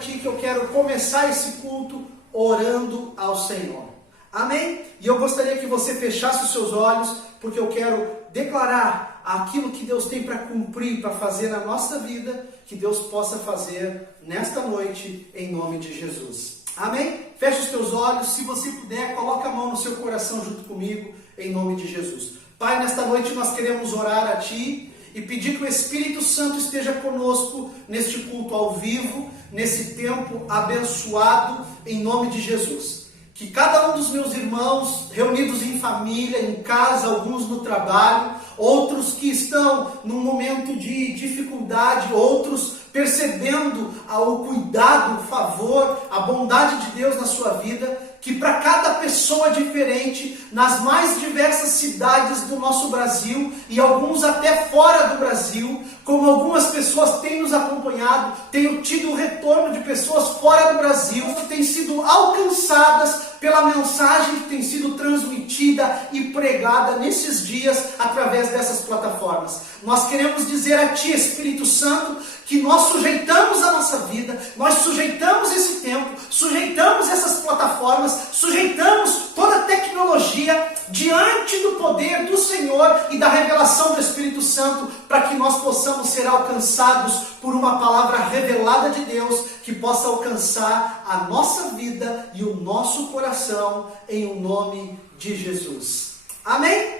Que eu quero começar esse culto orando ao Senhor. Amém? E eu gostaria que você fechasse os seus olhos, porque eu quero declarar aquilo que Deus tem para cumprir, para fazer na nossa vida, que Deus possa fazer nesta noite, em nome de Jesus. Amém? Feche os teus olhos, se você puder, coloca a mão no seu coração junto comigo, em nome de Jesus. Pai, nesta noite nós queremos orar a Ti e pedir que o Espírito Santo esteja conosco neste culto ao vivo, nesse tempo abençoado, em nome de Jesus. Que cada um dos meus irmãos, reunidos em família, em casa, alguns no trabalho, outros que estão num momento de dificuldade, outros percebendo o cuidado, o favor, a bondade de Deus na sua vida, que para cada pessoa diferente, nas mais diversas cidades do nosso Brasil, e alguns até fora do Brasil, como algumas pessoas têm nos acompanhado, tenho tido o retorno de pessoas fora do Brasil, que têm sido alcançadas pela mensagem que tem sido transmitida e pregada nesses dias através dessas plataformas. Nós queremos dizer a Ti, Espírito Santo, que nós sujeitamos a nossa vida, nós sujeitamos esse tempo, sujeitamos essas plataformas, sujeitamos toda a tecnologia diante do poder do Senhor e da revelação do Espírito Santo, para que nós possamos ser alcançados por uma palavra revelada de Deus, que possa alcançar a nossa vida e o nosso coração, em o nome de Jesus. Amém?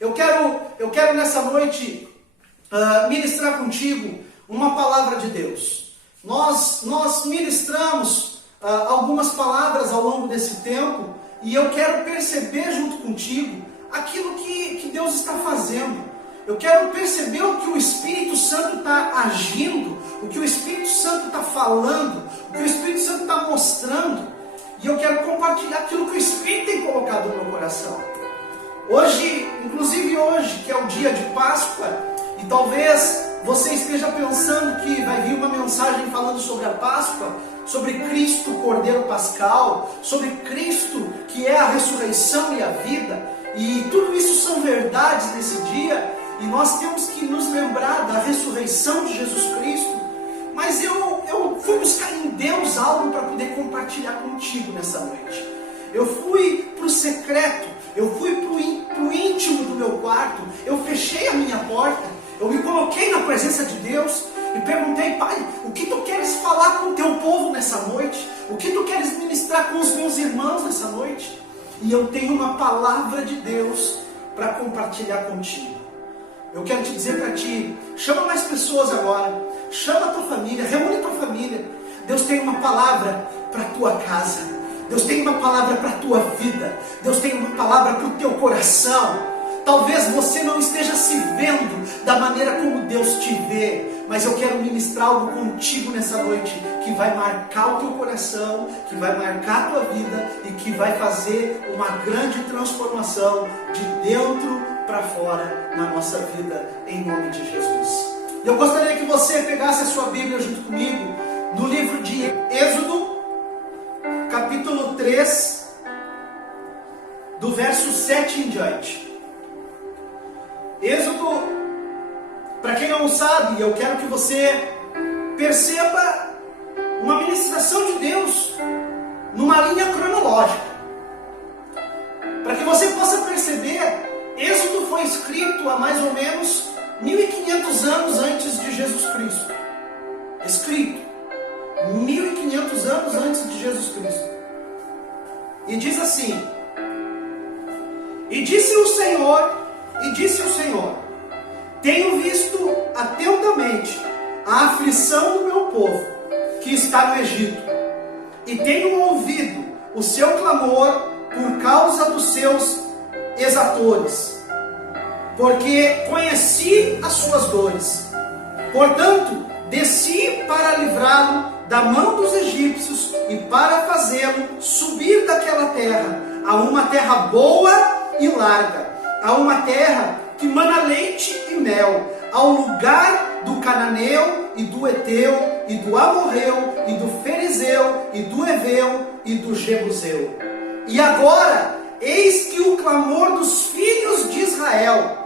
Eu quero nessa noite ministrar contigo uma palavra de Deus. Nós ministramos algumas palavras ao longo desse tempo, e eu quero perceber junto contigo aquilo que Deus está fazendo. Eu quero perceber o que o Espírito Santo está agindo, o que o Espírito Santo está falando, o que o Espírito Santo está mostrando, e eu quero compartilhar aquilo que o Espírito tem colocado no meu coração. Hoje, inclusive hoje, que é o dia de Páscoa, e talvez você esteja pensando que vai vir uma mensagem falando sobre a Páscoa, sobre Cristo, o Cordeiro Pascal, sobre Cristo, que é a ressurreição e a vida, e tudo isso são verdades nesse dia, e nós temos que nos lembrar da ressurreição de Jesus Cristo. Mas eu fui buscar em Deus algo para poder compartilhar contigo nessa noite. Eu fui para o secreto, eu fui para o íntimo do meu quarto, eu fechei a minha porta, eu me coloquei na presença de Deus e perguntei: Pai, o que Tu queres falar com o Teu povo nessa noite? O que Tu queres ministrar com os meus irmãos nessa noite? E eu tenho uma palavra de Deus para compartilhar contigo. Eu quero te dizer para ti, chama mais pessoas agora, chama a tua família, reúne a tua família. Deus tem uma palavra para a tua casa, Deus tem uma palavra para a tua vida, Deus tem uma palavra para o teu coração. Talvez você não esteja se vendo da maneira como Deus te vê, mas eu quero ministrar algo contigo nessa noite, que vai marcar o teu coração, que vai marcar a tua vida, e que vai fazer uma grande transformação de dentro para fora na nossa vida, em nome de Jesus. Eu gostaria que você pegasse a sua Bíblia junto comigo, no livro de Êxodo, capítulo 3, do verso 7 em diante. Êxodo, para quem não sabe, eu quero que você perceba uma ministração de Deus numa linha cronológica. Para que você possa perceber, Êxodo foi escrito há mais ou menos 1500 anos antes de Jesus Cristo. Escrito 1500 anos antes de Jesus Cristo. E diz assim: E disse o Senhor, tenho visto atentamente a aflição do meu povo, que está no Egito, e tenho ouvido o seu clamor por causa dos seus exatores, porque conheci as suas dores. Portanto, desci para livrá-lo da mão dos egípcios e para fazê-lo subir daquela terra a uma terra boa e larga, a uma terra que mana leite e mel, ao lugar do cananeu e do eteu e do amorreu e do ferizeu e do eveu e do jebuseu. E agora, eis que o clamor dos filhos de Israel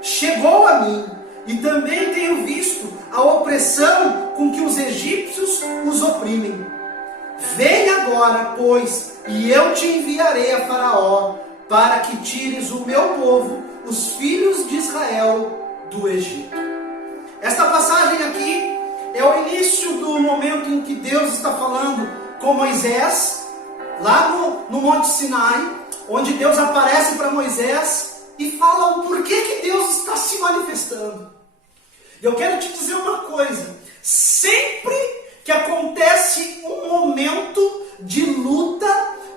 chegou a mim, e também tenho visto a opressão com que os egípcios os oprimem. Vem agora, pois, e eu te enviarei a Faraó, para que tires o meu povo, os filhos de Israel, do Egito. Esta passagem aqui é o início do momento em que Deus está falando com Moisés, lá no Monte Sinai, onde Deus aparece para Moisés e fala o porquê que Deus está se manifestando. Eu quero te dizer uma coisa: sempre que acontece um momento de luta,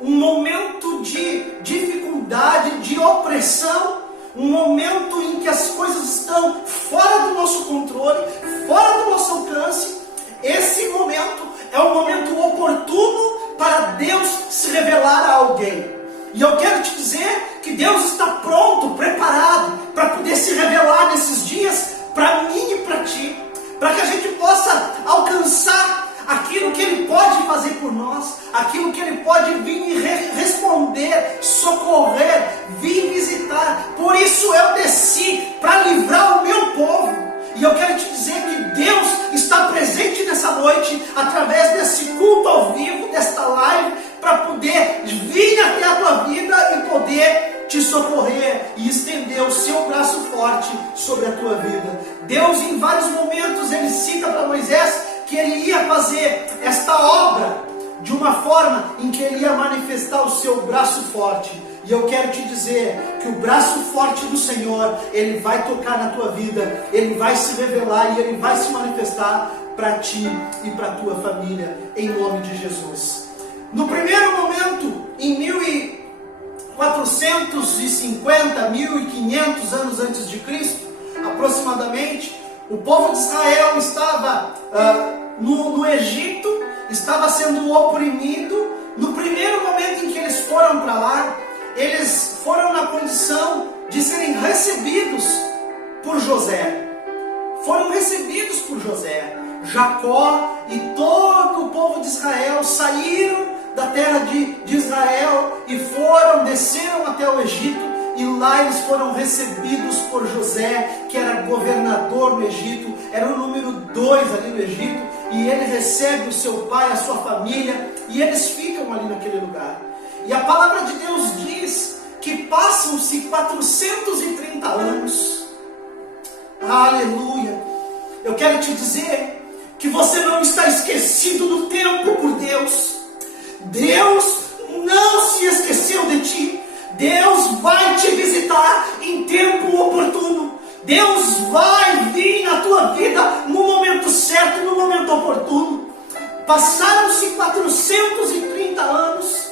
um momento de dificuldade, de opressão, um momento em que as coisas estão fora do nosso controle, fora do nosso alcance, esse momento é um momento oportuno para Deus se revelar a alguém. E eu quero te dizer que Deus está pronto, preparado para poder se revelar nesses dias para mim e para ti, para que a gente possa alcançar aquilo que Ele pode fazer por nós, aquilo que Ele pode vir e responder, socorrer, vir visitar. Por isso eu desci para livrar o meu povo. E eu quero te dizer que Deus está presente nessa noite, através desse culto ao vivo, desta live, para poder vir até a tua vida e poder te socorrer e estender o seu braço forte sobre a tua vida. Deus, em vários momentos, Ele cita para Moisés que Ele ia fazer esta obra de uma forma em que Ele ia manifestar o seu braço forte. E eu quero te dizer que o braço forte do Senhor, Ele vai tocar na tua vida, Ele vai se revelar e Ele vai se manifestar para ti e para a tua família, em nome de Jesus. No primeiro momento, em 1450, 1500 anos antes de Cristo, aproximadamente, o povo de Israel estava no Egito, estava sendo oprimido. No primeiro momento em que eles foram para lá, eles foram na condição de serem recebidos por José. Foram recebidos por José. Jacó e todo o povo de Israel saíram da terra de Israel e desceram até o Egito. E lá eles foram recebidos por José, que era governador no Egito, era o número 2 ali no Egito, e ele recebe o seu pai, a sua família, e eles ficam ali naquele lugar. E a palavra de Deus diz que passam-se 430 anos. Aleluia! Eu quero te dizer que você não está esquecido do tempo por Deus. Deus não se esqueceu de ti. Deus vai te visitar em tempo oportuno. Deus vai vir na tua vida no momento certo, no momento oportuno. Passaram-se 430 anos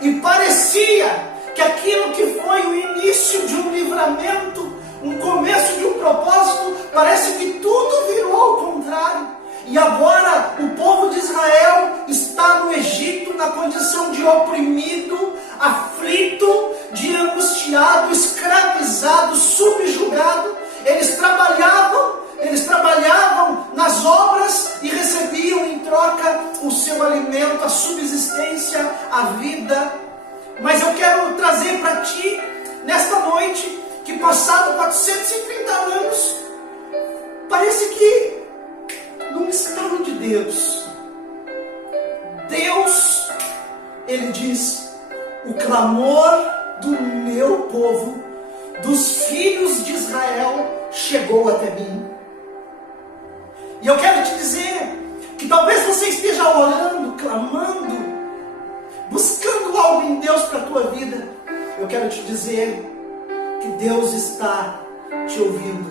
e parecia que aquilo que foi o início de um livramento, um começo de um propósito, parece que tudo virou ao contrário. E agora o povo de Israel está no Egito na condição de oprimido, aflito, de angustiado, escravizado, subjugado. Eles trabalhavam nas obras e recebiam em troca o seu alimento, a subsistência, a vida. Mas eu quero trazer para ti, nesta noite, que passado 430 anos, parece que num estalo de Deus, Ele diz: o clamor do meu povo, dos filhos de Israel, chegou até mim. E eu quero te dizer que talvez você esteja orando, clamando, buscando algo em Deus para a tua vida. Eu quero te dizer que Deus está te ouvindo.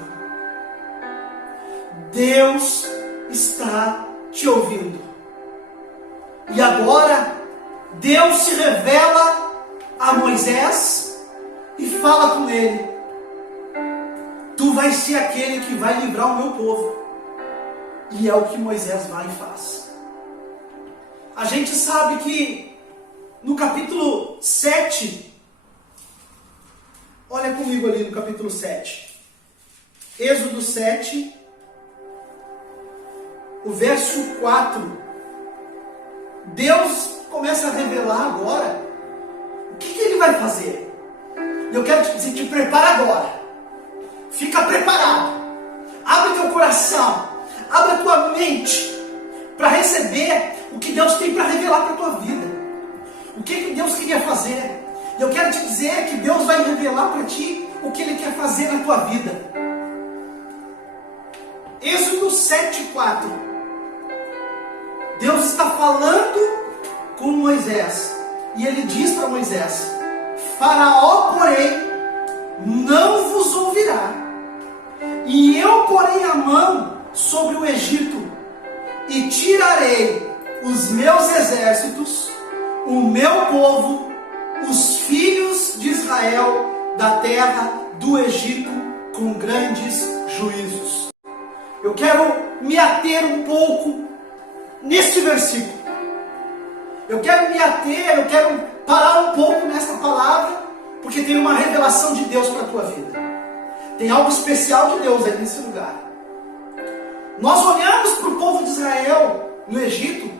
Deus está te ouvindo. E agora Deus se revela a Moisés e fala com ele: tu vais ser aquele que vai livrar o meu povo. E é o que Moisés vai e faz. A gente sabe que no capítulo 7, olha comigo ali no capítulo 7, Êxodo 7, o verso 4, Deus começa a revelar agora o que Ele vai fazer. E eu quero te dizer: te prepara agora, fica preparado, abre teu coração, abre a tua mente, perceber o que Deus tem para revelar para a tua vida. O que Deus queria fazer. E eu quero te dizer que Deus vai revelar para ti o que Ele quer fazer na tua vida. Êxodo 7:4. Deus está falando com Moisés. E Ele diz para Moisés: Faraó, porém, não vos ouvirá. E eu porei a mão sobre o Egito, e tirarei os meus exércitos, o meu povo, os filhos de Israel, da terra do Egito, com grandes juízos. Eu quero me ater um pouco neste versículo. Eu quero parar um pouco nesta palavra, porque tem uma revelação de Deus para a tua vida. Tem algo especial de Deus aí nesse lugar. Nós olhamos para o povo de Israel no Egito,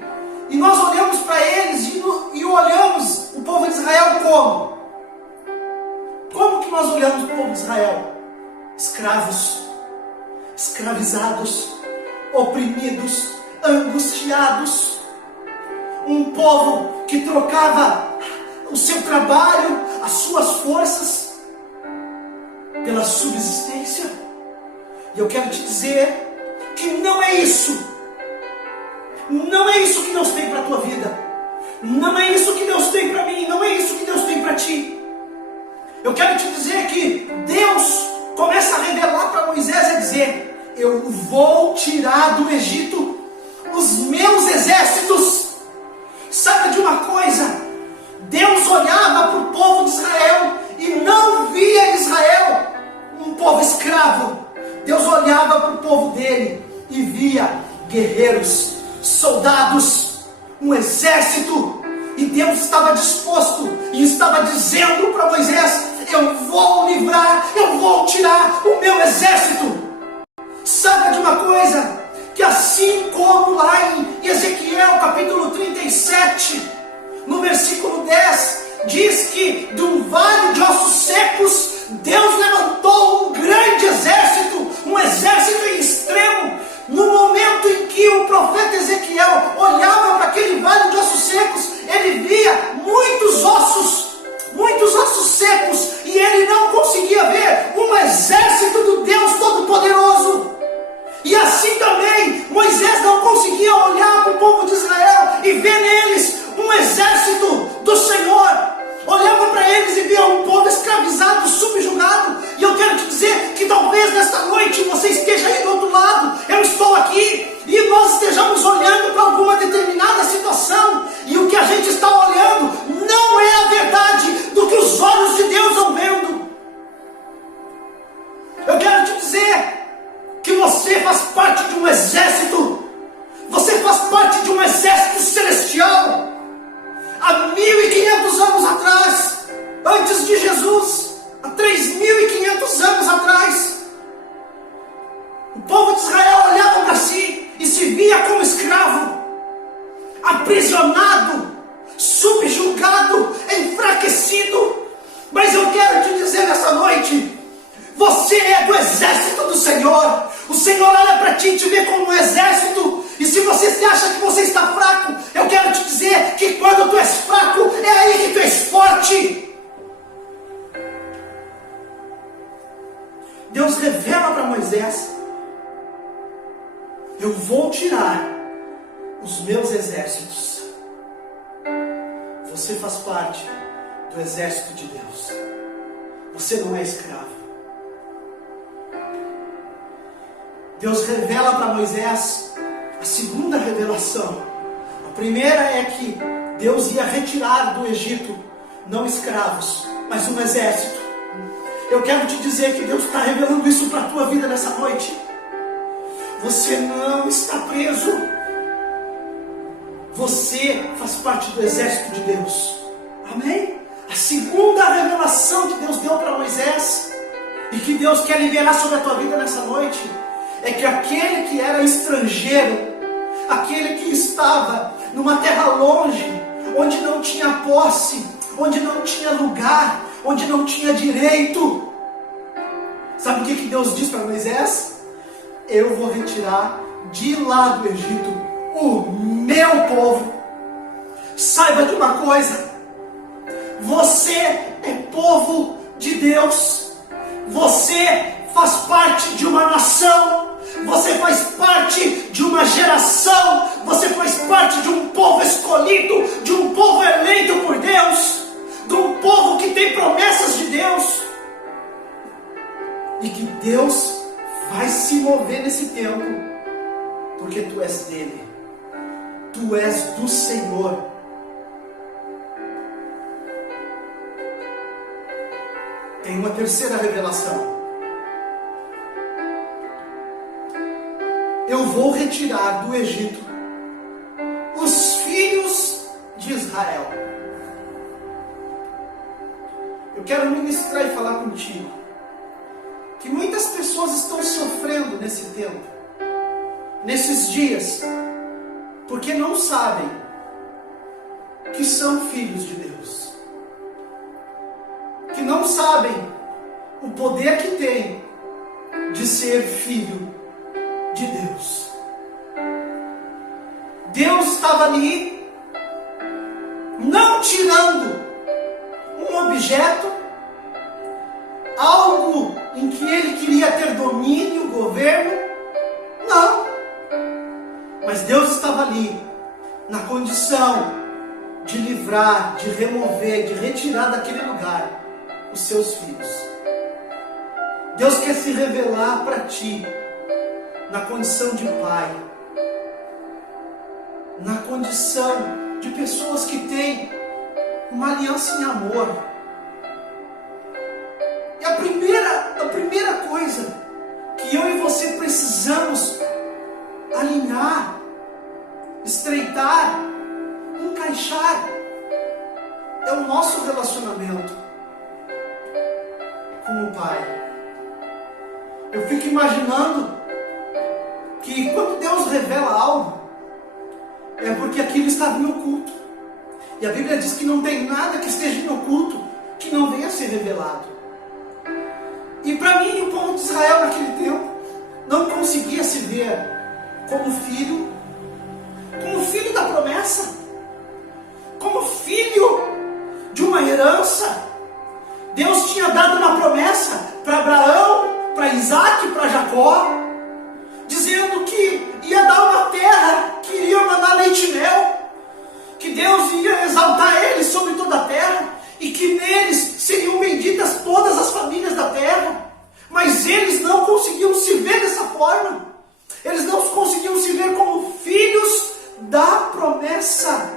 e nós olhamos para eles e olhamos o povo de Israel como? Como que nós olhamos o povo de Israel? Escravos, escravizados, oprimidos, angustiados. Um povo que trocava o seu trabalho, as suas forças, pela subsistência. E eu quero te dizer que não é isso. Não é isso que Deus tem para a tua vida. Não é isso que Deus tem para mim. Não é isso que Deus tem para ti. Eu quero te dizer que Deus começa a revelar para Moisés e dizer: eu vou tirar do Egito os meus exércitos. Sabe de uma coisa? Deus olhava para o povo de Israel e não via Israel um povo escravo. Deus olhava para o povo dele e via guerreiros, soldados, um exército. E Deus estava disposto e estava dizendo para Moisés: eu vou livrar, eu vou tirar o meu exército. Sabe de uma coisa? Que assim como lá em Ezequiel capítulo 37, no versículo 10, diz que de um vale de ossos secos, Deus levantou um grande exército, um exército em extremo. No momento em que o profeta Ezequiel olhava para aquele vale de ossos secos, ele via muitos ossos secos, e ele não conseguia ver um exército do Deus Todo-Poderoso. E assim também, Moisés não conseguia olhar para o povo de Israel e ver neles um exército do Senhor. Olhava para eles e via um povo escravizado, subjugado. E eu quero te dizer que talvez nesta noite você esteja aí do outro lado, eu estou aqui, e nós estejamos olhando para alguma determinada situação, e o que a gente está olhando não é a verdade do que os olhos de Deus estão vendo. Eu quero te dizer que você faz parte de um exército. Você faz parte de um exército celestial. Há 1500 anos atrás, antes de Jesus, há 3500 anos atrás, o povo de Israel olhava para si e se via como escravo, aprisionado, subjugado, enfraquecido. Mas eu quero te dizer nessa noite: você é do exército do Senhor. O Senhor olha para ti e te vê como um exército. E se você acha que você está fraco, eu quero te dizer que quando tu és fraco, é aí que tu és forte. Deus revela para Moisés: eu vou tirar os meus exércitos. Você faz parte do exército de Deus. Você não é escravo. Deus revela para Moisés a segunda revelação. A primeira é que Deus ia retirar do Egito não escravos, mas um exército. Eu quero te dizer que Deus está revelando isso para a tua vida nessa noite. Você não está preso. Você faz parte do exército de Deus. Amém? A segunda revelação que Deus deu para Moisés, e que Deus quer liberar sobre a tua vida nessa noite, é que aquele que era estrangeiro, aquele que estava numa terra longe, onde não tinha posse, onde não tinha lugar, onde não tinha direito, sabe o que Deus diz para Moisés? Eu vou retirar de lá do Egito o meu povo. Saiba de uma coisa: você é povo de Deus. Você faz parte de uma nação. Você faz parte de uma geração. Você faz parte de um povo escolhido, de um povo eleito por Deus, de um povo que tem promessas de Deus. E que Deus vai se mover nesse tempo, porque tu és dele. Tu és do Senhor. Tem uma terceira revelação. Eu vou retirar do Egito os filhos de Israel. Eu quero ministrar e falar contigo que muitas pessoas estão sofrendo nesse tempo, nesses dias, porque não sabem que são filhos de Deus, que não sabem o poder que tem de ser filho de Deus. Deus estava ali, não tirando um objeto, algo em que ele queria ter domínio, governo, não. Mas Deus estava ali, na condição de livrar, de remover, de retirar daquele lugar os seus filhos. Deus quer se revelar para ti, na condição de pai, na condição de pessoas que têm uma aliança em amor. E a primeira coisa que eu e você precisamos alinhar, estreitar, encaixar, é o nosso relacionamento com o Pai. Eu fico imaginando que quando Deus revela algo, é porque aquilo estava em oculto. E a Bíblia diz que não tem nada que esteja em oculto que não venha a ser revelado. E para mim, o povo de Israel naquele tempo não conseguia se ver como filho da promessa, como filho de uma herança. Deus tinha dado uma promessa para Abraão, para Isaac, para Jacó, dizendo que ia dar uma terra que iria mandar leite e mel, que Deus ia exaltar eles sobre toda a terra, e que neles seriam benditas todas as famílias da terra. Mas eles não conseguiam se ver dessa forma. Eles não conseguiam se ver como filhos da promessa,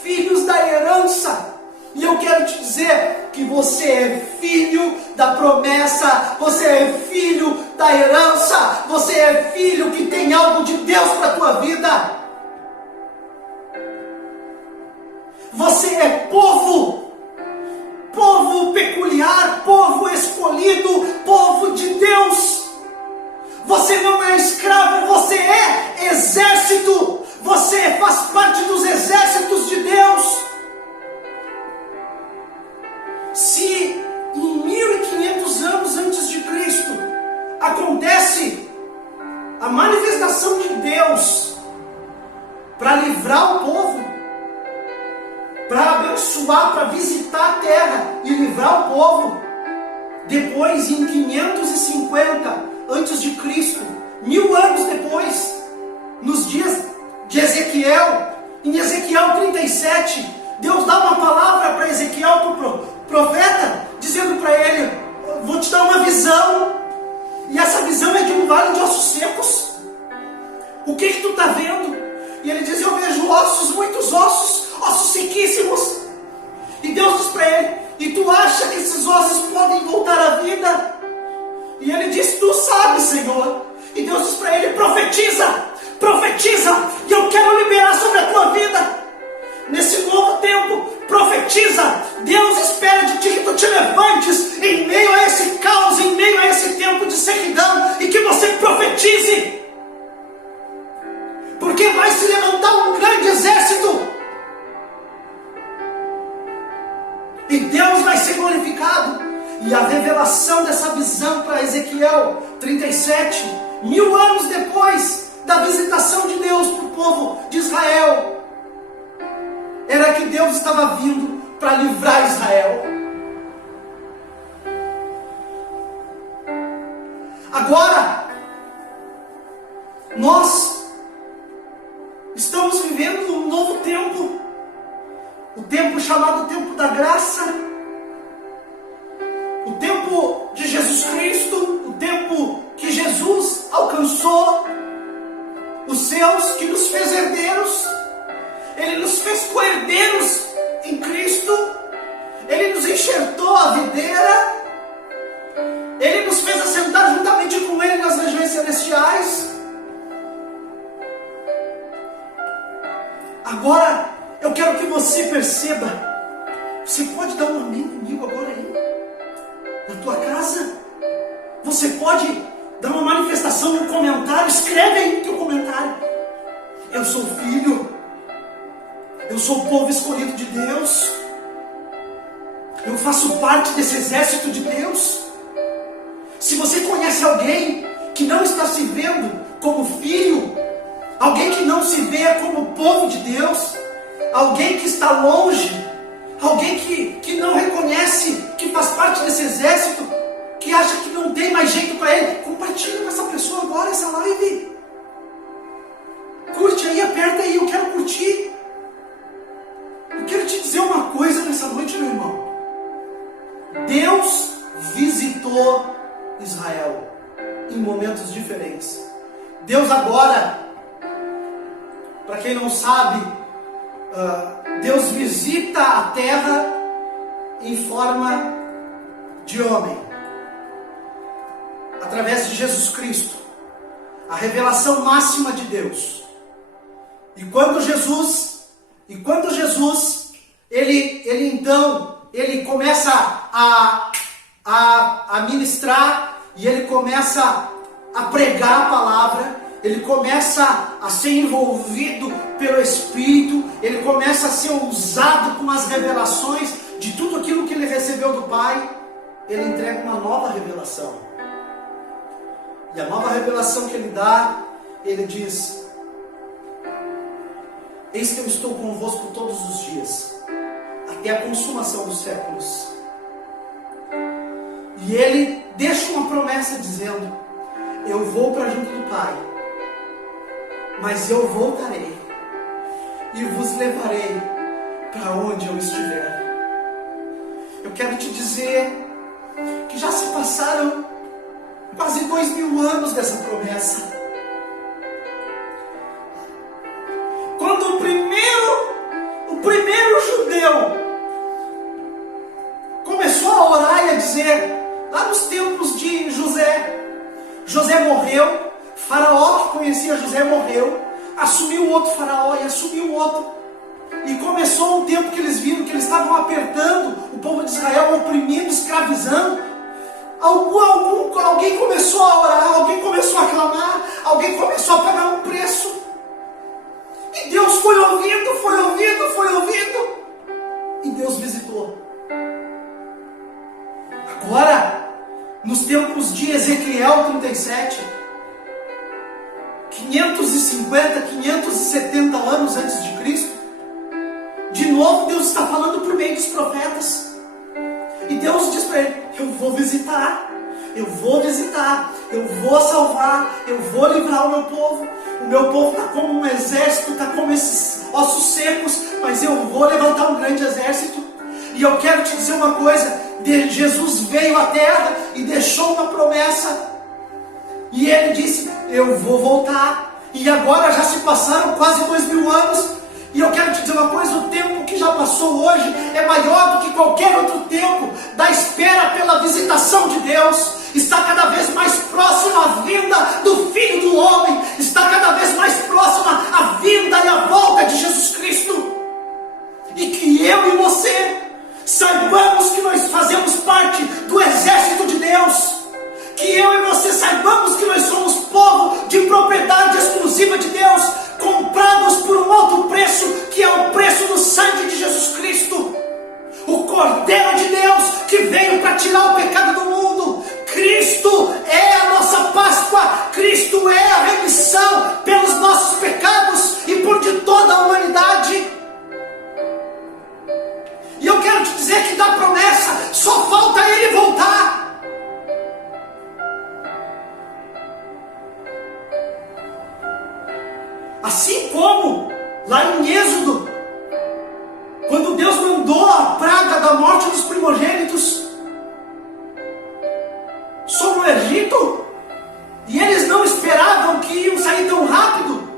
filhos da herança. E eu quero te dizer que você é filho da promessa, você é filho da herança, você é filho que tem algo de Deus para a tua vida. Você é povo peculiar, povo escolhido, povo de Deus. Você não é escravo, você é exército. Você faz parte dos exércitos de Deus. Se em 1500 anos antes de Cristo acontece a manifestação de Deus para livrar o povo, para abençoar, para visitar a terra e livrar o povo, depois em 550 antes de Cristo, 1000 anos depois, nos dias de Ezequiel, em Ezequiel 37, Deus dá uma palavra para Ezequiel, para o profeta, dizendo para ele: vou te dar uma visão, e essa visão é de um vale de ossos secos. O que tu está vendo? E ele diz: eu vejo ossos, muitos ossos, ossos sequíssimos. E Deus diz para ele: e tu acha que esses ossos podem voltar à vida? E ele diz: tu sabes, Senhor. E Deus diz para ele: profetiza, profetiza, e eu quero liberar sobre a tua vida. Nesse novo tempo, profetiza. Deus espera de ti que tu te levantes em meio a esse caos, em meio a esse tempo de sequidão, e que você profetize. Porque vai se levantar um grande exército. E Deus vai ser glorificado. E a revelação dessa visão para Ezequiel 37, 1000 anos depois da visitação de Deus por povo de Israel era que Deus estava vindo para livrar Israel. Agora, nós estamos vivendo um novo tempo, o tempo chamado tempo da graça, o tempo de Jesus Cristo, o tempo que Jesus alcançou os seus, que nos fez herdeiros. Ele nos fez co-herdeiros em Cristo, Ele nos enxertou a videira, Ele nos fez assentar juntamente com Ele nas regiões celestiais. Agora, eu quero que você perceba, você pode dar um amém comigo agora aí, na tua casa? Você pode dar uma manifestação no comentário, escreve aí no teu comentário: eu sou filho, eu sou o povo escolhido de Deus, eu faço parte desse exército de Deus. Se você conhece alguém que não está se vendo como filho, alguém que não se vê como povo de Deus, alguém que está longe, alguém que não reconhece que faz parte desse exército, que acha que não tem mais jeito para ele, compartilha com essa pessoa agora essa live. Curte aí, aperta aí, eu quero curtir. Eu quero te dizer uma coisa nessa noite, meu irmão. Deus visitou Israel em momentos diferentes. Deus agora, para quem não sabe, Deus visita a terra em forma de homem, através de Jesus Cristo, a revelação máxima de Deus. E quando Jesus ele começa a ministrar, e ele começa a pregar a palavra, ele começa a ser envolvido pelo Espírito, ele começa a ser usado com as revelações de tudo aquilo que ele recebeu do Pai. Ele entrega uma nova revelação, e a nova revelação que ele dá, ele diz: eis que eu estou convosco todos os dias, até a consumação dos séculos. E ele deixa uma promessa dizendo: eu vou para junto do Pai, mas eu voltarei e vos levarei para onde eu estiver. Eu quero te dizer que já se passaram quase 2000 anos dessa promessa. Quando o primeiro judeu começou a orar e a dizer, lá nos tempos de José morreu, Faraó que conhecia José morreu, assumiu outro faraó e assumiu outro, e começou um tempo que eles viram que eles estavam apertando o povo de Israel, oprimindo, escravizando. Alguém começou a orar, alguém começou a clamar, alguém começou a pagar um preço, e Deus foi ouvindo, e Deus visitou. Agora, nos tempos de Ezequiel 37, 570 anos antes de Cristo, de novo Deus está falando por meio dos profetas, e Deus diz para ele: eu vou visitar, eu vou salvar, eu vou livrar o meu povo está como um exército, está como esses ossos secos, mas eu vou levantar um grande exército. E eu quero te dizer uma coisa: Jesus veio à terra e deixou uma promessa, e ele disse: eu vou voltar. E agora já se passaram quase 2000 anos, e eu quero te dizer uma coisa: o tempo que já passou hoje é maior do que qualquer outro tempo da espera pela visitação de Deus. Está cada vez mais próxima a vinda do Filho do Homem, está cada vez mais próxima a vinda e a volta de Jesus Cristo, e que eu e você saibamos que nós fazemos parte do exército de Deus, que eu e você saibamos que nós somos povo de propriedade exclusiva de Deus, comprados por um alto preço, que é o preço do sangue de Jesus Cristo, o Cordeiro de Deus que veio para tirar o pecado do mundo. Cristo é a nossa Páscoa, Cristo é a remissão pelos nossos Assim como lá em Êxodo, quando Deus mandou a praga da morte dos primogênitos sobre o Egito, e eles não esperavam que iam sair tão rápido,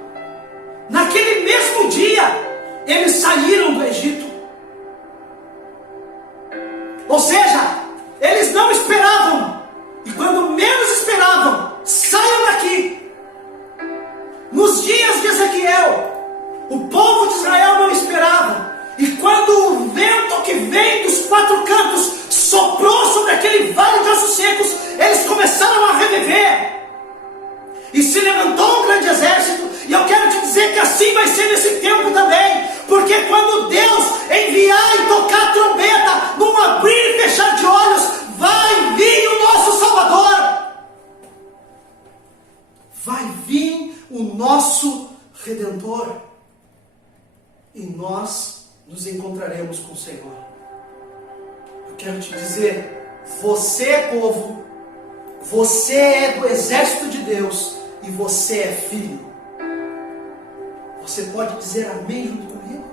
naquele mesmo dia, eles saíram do Egito. Ou seja, eles não esperavam, e quando menos esperavam, saiam daqui. Nos dias de Ezequiel, o povo de Israel não esperava, e quando o vento que vem dos quatro cantos soprou sobre aquele vale de ossos secos, eles começaram a reviver, e se levantou um grande exército. E eu quero te dizer que assim vai ser nesse tempo também, porque quando Deus enviar e tocar a trombeta, num abrir e fechar de olhos, vai vir o nosso Salvador, vai vir o nosso Redentor, e nós nos encontraremos com o Senhor. Eu quero te dizer, você é povo, você é do exército de Deus, e você é filho. Você pode dizer amém junto comigo?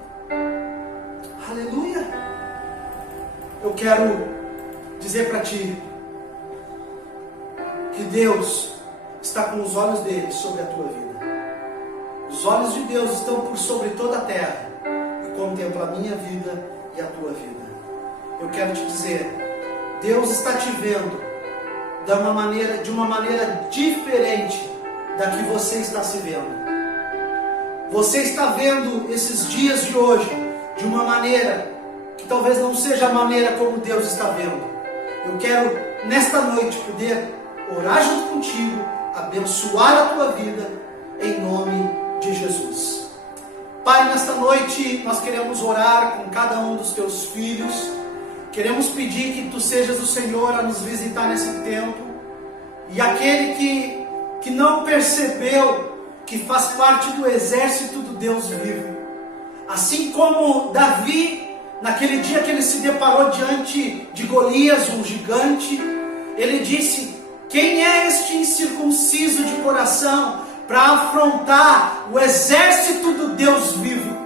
Aleluia! Eu quero dizer para ti que Deus está com os olhos dele sobre a tua vida. Os olhos de Deus estão por sobre toda a terra e contemplam a minha vida e a tua vida. Eu quero te dizer, Deus está te vendo de uma maneira diferente da que você está se vendo. Você está vendo esses dias de hoje de uma maneira que talvez não seja a maneira como Deus está vendo. Eu quero nesta noite poder orar junto contigo, abençoar a tua vida em nome de Jesus. Pai, nesta noite nós queremos orar com cada um dos teus filhos. Queremos pedir que tu sejas o Senhor a nos visitar nesse tempo, e aquele que não percebeu que faz parte do exército do Deus vivo, assim como Davi, naquele dia que ele se deparou diante de Golias, um gigante, ele disse: quem é este incircunciso de coração para afrontar o exército do Deus vivo?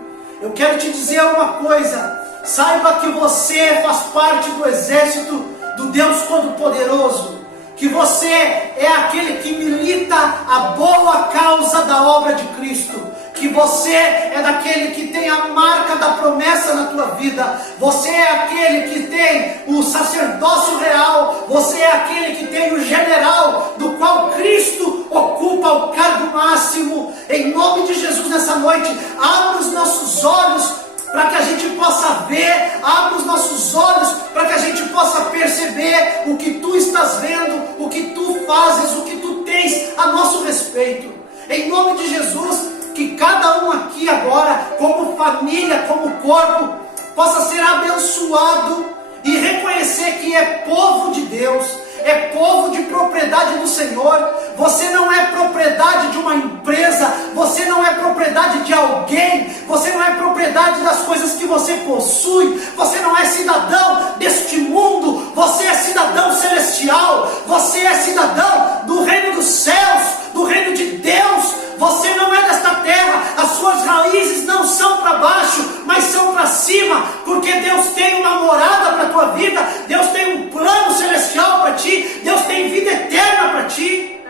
Eu quero te dizer uma coisa, saiba que você faz parte do exército do Deus Todo-Poderoso, que você é aquele que milita a boa causa da obra de Cristo, que você é daquele que tem a marca da promessa na tua vida, você é aquele que tem o sacerdócio real, você é aquele que tem o general, do qual Cristo ocupa o cargo máximo. Em nome de Jesus, nessa noite, abra os nossos olhos para que a gente possa ver, abre os nossos olhos para que a gente possa perceber o que tu estás vendo, o que tu fazes, o que tu tens a nosso respeito. Em nome de Jesus, que cada um aqui agora, como família, como corpo, possa ser abençoado e reconhecer que é povo de Deus, é povo de propriedade do Senhor. Você não é propriedade de uma empresa, você não é propriedade de alguém, você não é propriedade das coisas que você possui, você não é cidadão deste mundo, você é cidadão celestial, você é cidadão do reino dos céus, do reino de Deus. Você não é desta terra, as suas raízes não são para baixo, mas são para cima, porque Deus tem uma morada para a tua vida, Deus tem um plano celestial para ti, Deus tem vida eterna para ti.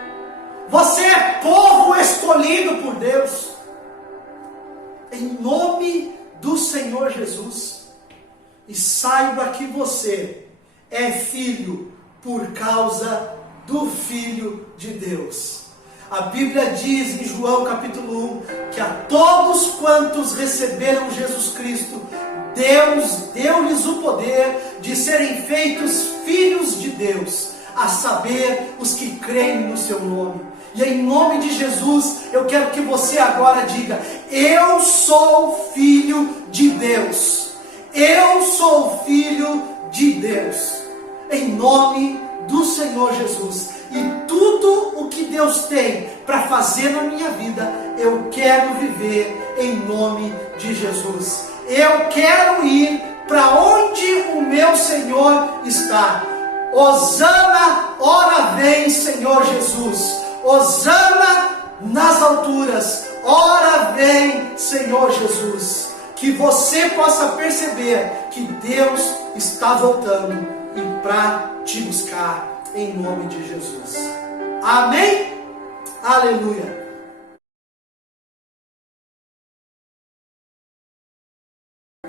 Você é povo escolhido por Deus, em nome do Senhor Jesus. E saiba que você é filho por causa do Filho de Deus. A Bíblia diz em João capítulo 1, que a todos quantos receberam Jesus Cristo, Deus deu-lhes o poder de serem feitos filhos de Deus, a saber, os que creem no seu nome. E em nome de Jesus, eu quero que você agora diga: eu sou filho de Deus. Eu sou filho de Deus. Em nome do Senhor Jesus. E tudo o que Deus tem para fazer na minha vida, eu quero viver em nome de Jesus. Eu quero ir para onde o meu Senhor está. Hosana, ora vem, Senhor Jesus. Hosana nas alturas. Ora vem, Senhor Jesus, que você possa perceber que Deus está voltando e para te buscar, em nome de Jesus. Amém? Aleluia.